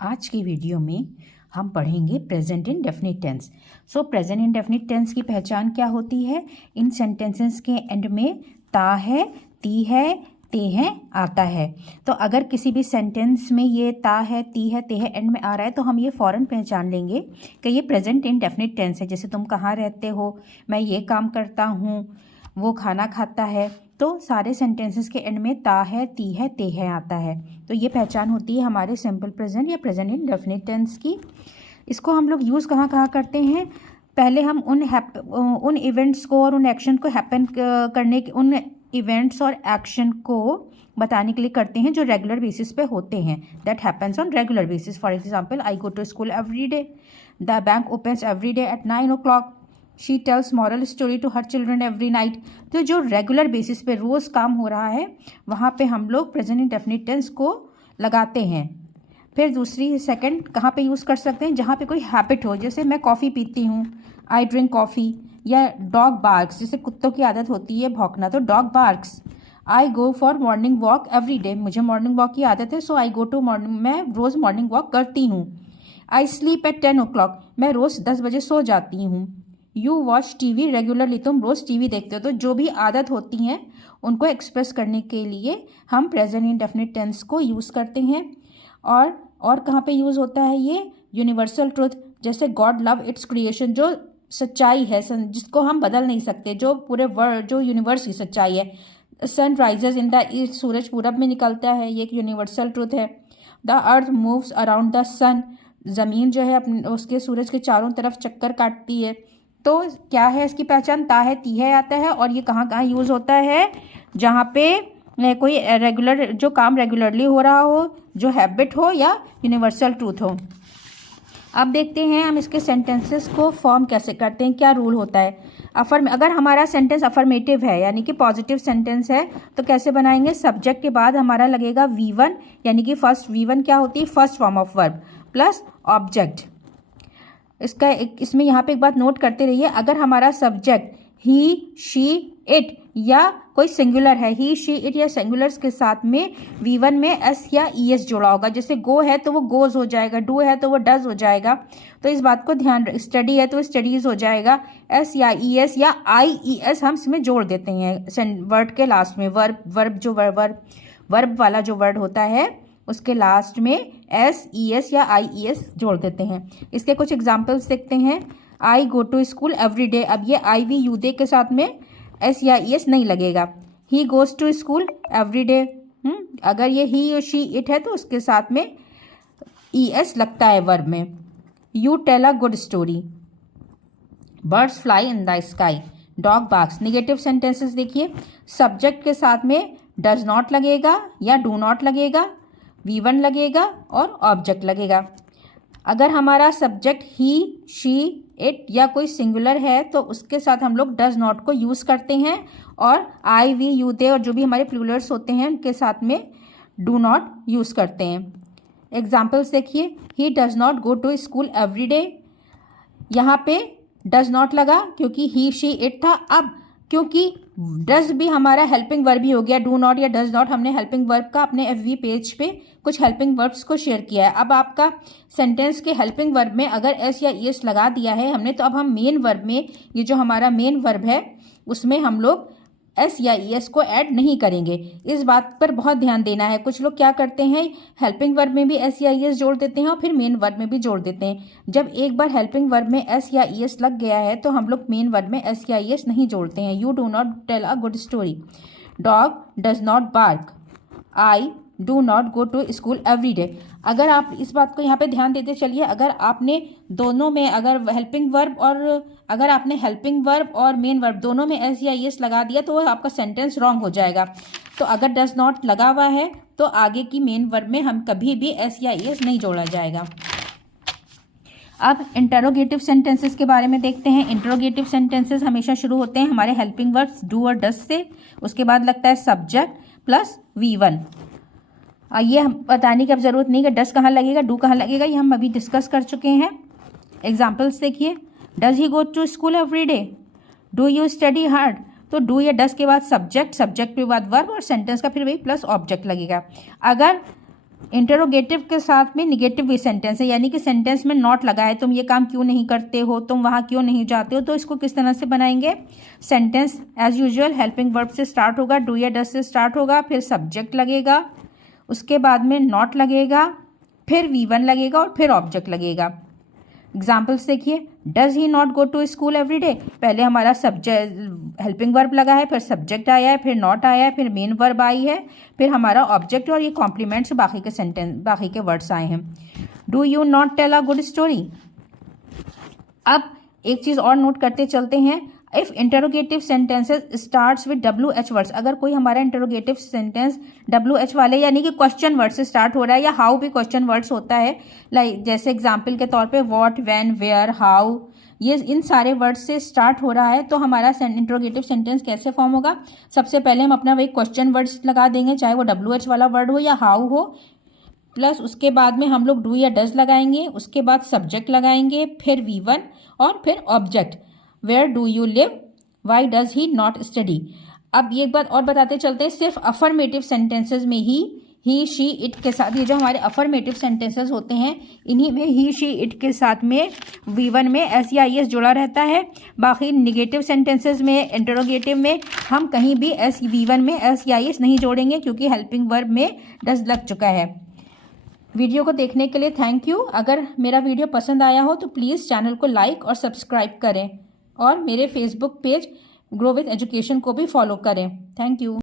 आज की वीडियो में हम पढ़ेंगे present indefinite tense. So present indefinite tense की पहचान क्या होती है? इन सेंटेंसेस के एंड में ता है, ती है, ते है आता है। तो अगर किसी भी सेंटेंस में ये ता है, ती है, ते है एंड में आ रहा है तो हम ये फ़ौरन पहचान लेंगे कि ये प्रेजेंट इंडेफिनिट टेंस है। जैसे तुम कहाँ रहते हो, मैं ये काम करता हूँ, वो खाना खाता है। तो सारे सेंटेंसेस के एंड में ता है, ती है, ते है आता है। तो ये पहचान होती है हमारे सिंपल प्रेजेंट या प्रेजेंट इंडेफिनिट टेंस की। इसको हम लोग यूज़ कहाँ कहाँ करते हैं? पहले हम उन इवेंट्स को और उन एक्शन को हैपन करने के उन इवेंट्स और एक्शन को बताने के लिए करते हैं जो रेगुलर बेसिस पे होते हैं, that happens on regular basis. For example, I go to school every day, the bank opens every day at 9 o'clock, she tells moral story to her children every night. तो जो regular basis पे रोज़ काम हो रहा है वहाँ पे हम लोग प्रेजेंट इंडेफिनिट टेंस को लगाते हैं। फिर दूसरी सेकंड कहाँ पे यूज़ कर सकते हैं? जहाँ पे कोई हैबिट हो, जैसे मैं कॉफ़ी पीती हूँ, आई ड्रिंक कॉफ़ी, या डॉग बार्क्स, जैसे कुत्तों की आदत होती है भौंकना, तो dog barks. I go for morning walk every day, मुझे मॉर्निंग वॉक की आदत है, सो आई गो टू मॉर्निंग, मैं रोज़ मॉर्निंग वॉक करती हूँ। आई स्लीप एट 10 o'clock, मैं रोज़ 10 बजे सो जाती हूँ। यू वॉच टीवी रेगुलरली, तुम रोज़ टीवी देखते हो। तो जो भी आदत होती हैं उनको एक्सप्रेस करने के लिए हम प्रेजेंट इंडेफिनिट टेंस को यूज़ करते हैं। और कहाँ पे यूज़ होता है ये? यूनिवर्सल ट्रुथ, जैसे गॉड लव इट्स क्रिएशन, जो सच्चाई है जिसको हम बदल नहीं सकते, जो पूरे वर्ल्ड, जो यूनिवर्स की सच्चाई है। Sun rises in the east, सूरज पूरब में निकलता है, ये एक यूनिवर्सल ट्रुथ है। The earth moves around the sun, ज़मीन जो है अपने उसके सूरज के चारों तरफ चक्कर काटती है। तो क्या है इसकी पहचान? ता है, ती है आता है। और ये कहाँ कहाँ यूज़ होता है? जहाँ पे कोई रेगुलर, जो काम रेगुलरली हो रहा हो, जो हैबिट हो या यूनिवर्सल ट्रूथ हो। अब देखते हैं हम इसके सेंटेंसेस को फॉर्म कैसे करते हैं, क्या रूल होता है। अगर हमारा सेंटेंस अफर्मेटिव है यानी कि पॉजिटिव सेंटेंस है तो कैसे बनाएंगे? सब्जेक्ट के बाद हमारा लगेगा V1, यानी कि फर्स्ट V1 क्या होती है? First form of verb plus object. इसमें यहाँ पे एक बात नोट करते रहिए, अगर हमारा सब्जेक्ट ही, शी, इट या कोई सिंगुलर है, ही, शी, इट या सिंगुलर्स के साथ में V1 में एस या ES जुड़ा होगा। जैसे गो है तो वो गोज हो जाएगा, डू है तो वो डज हो जाएगा। तो इस बात को ध्यान, स्टडी है तो स्टडीज हो जाएगा, एस या ES या IES हम इसमें जोड़ देते हैं वर्ड के लास्ट में। वर्ब वाला जो वर्ड होता है उसके लास्ट में SES या IES जोड़ देते हैं। इसके कुछ एग्जाम्पल्स देखते हैं। I go to school every day, अब ये IVUDE के साथ में S या ES नहीं लगेगा। He goes to school every day, अगर ये ही और शी, इट है तो उसके साथ में ES लगता है वर्ब में। You tell a good story, birds fly in the sky, dog barks. Negative sentences देखिए, सब्जेक्ट के साथ में डज नॉट लगेगा या डू नॉट लगेगा, V1 लगेगा और ऑब्जेक्ट लगेगा। अगर हमारा सब्जेक्ट ही, शी, इट या कोई सिंगुलर है तो उसके साथ हम लोग डज नॉट को यूज़ करते हैं, और आई, वी, यू, दे और जो भी हमारे प्लूरल्स होते हैं उनके साथ में डू नॉट यूज़ करते हैं। एग्जाम्पल्स देखिए, he does not go to school every day, यहाँ पे डज नॉट लगा क्योंकि ही, शी, इट था। अब क्योंकि डज भी हमारा हेल्पिंग वर्ब ही हो गया, डू नॉट या डज नॉट, हमने हेल्पिंग वर्ब का अपने FB पेज पे कुछ हेल्पिंग वर्ब्स को शेयर किया है। अब आपका सेंटेंस के हेल्पिंग वर्ब में अगर S या ES लगा दिया है हमने, तो अब हम मेन वर्ब में, ये जो हमारा मेन वर्ब है उसमें हम लोग S या ES को ऐड नहीं करेंगे। इस बात पर बहुत ध्यान देना है। कुछ लोग क्या करते हैं, हेल्पिंग वर्ब में भी S या ES जोड़ देते हैं और फिर मेन वर्ब में भी जोड़ देते हैं। जब एक बार हेल्पिंग वर्ब में S या ES लग गया है तो हम लोग मेन वर्ब में S या ES नहीं जोड़ते हैं। You do not tell a good story, dog does not bark, I do not go to school every day. अगर आप इस बात को यहाँ पे ध्यान देते चलिए, अगर आपने दोनों में, अगर हेल्पिंग वर्ब और मेन वर्ब दोनों में S या ES लगा दिया तो आपका सेंटेंस रॉन्ग हो जाएगा। तो अगर डज नॉट लगा हुआ है तो आगे की मेन वर्ब में हम कभी भी S या ES नहीं जोड़ा जाएगा। अब इंटरोगेटिव सेंटेंसेस के बारे में देखते हैं। इंटरोगेटिव सेंटेंसेस हमेशा शुरू होते हैं हमारे हेल्पिंग वर्ब्स डू और डज से, उसके बाद लगता है सब्जेक्ट प्लस V1। ये हम बताने की अब ज़रूरत नहीं कि डज कहाँ लगेगा, डू कहाँ लगेगा, ये हम अभी डिस्कस कर चुके हैं। एग्जाम्पल्स देखिए, does he go to school every day, do you study hard. तो डू या डज के बाद सब्जेक्ट, सब्जेक्ट के बाद वर्ब और सेंटेंस का फिर वही प्लस ऑब्जेक्ट लगेगा। अगर इंटरोगेटिव के साथ में निगेटिव भी सेंटेंस है, यानी कि सेंटेंस में नॉट लगा है, तुम ये काम क्यों नहीं करते हो, तुम वहाँ क्यों नहीं जाते हो, तो इसको किस तरह से बनाएंगे। Sentence as usual helping verb से स्टार्ट होगा, डू या डज से स्टार्ट होगा, फिर सब्जेक्ट लगेगा, उसके बाद में नॉट लगेगा, फिर V1 लगेगा और फिर ऑब्जेक्ट लगेगा। एग्जाम्पल्स देखिए, does he not go to school every day, पहले हमारा सब्जेक्ट हेल्पिंग वर्ब लगा है, फिर सब्जेक्ट आया है, फिर नॉट आया है, फिर मेन वर्ब आई है, फिर हमारा ऑब्जेक्ट और ये कॉम्प्लीमेंट्स बाकी के सेंटेंस बाकी के वर्ड्स आए हैं। Do you not tell a good story. अब एक चीज़ और नोट करते चलते हैं, if interrogative sentences starts with WH words, अगर कोई हमारा इंटरोगेटिव सेंटेंस WH वाले यानी कि क्वेश्चन वर्ड से स्टार्ट हो रहा है, या हाउ भी क्वेश्चन वर्ड्स होता है, लाइक जैसे एग्जांपल के तौर पे व्हाट, व्हेन, वेयर, हाउ, ये इन सारे वर्ड्स से स्टार्ट हो रहा है, तो हमारा इंटरोगेटिव सेंटेंस कैसे फॉर्म होगा। सबसे पहले हम अपना वही क्वेश्चन वर्ड्स लगा देंगे, चाहे वो WH वाला वर्ड हो या हाउ हो, प्लस उसके बाद में हम लोग डू या डज लगाएंगे, उसके बाद सब्जेक्ट लगाएंगे, फिर V1 और फिर object, where do you live, why does he not study. अब ये एक बात और बताते चलते हैं, सिर्फ अफर्मेटिव सेंटेंसेस में ही शी इट के साथ, ये जो हमारे अफर्मेटिव सेंटेंसेस होते हैं इन्हीं में ही शी इट के साथ में V1 में S या IS जुड़ा रहता है। बाकी निगेटिव सेंटेंसेस में, इंटरोगेटिव में हम कहीं भी V1 में S या IS नहीं जोड़ेंगे, क्योंकि हेल्पिंग वर्ब में डज लग चुका है। वीडियो को देखने के लिए थैंक यू। अगर मेरा वीडियो पसंद आया हो तो प्लीज़ चैनल को लाइक और सब्सक्राइब करें, और मेरे Facebook page grow with education को भी फॉलो करें। Thank you.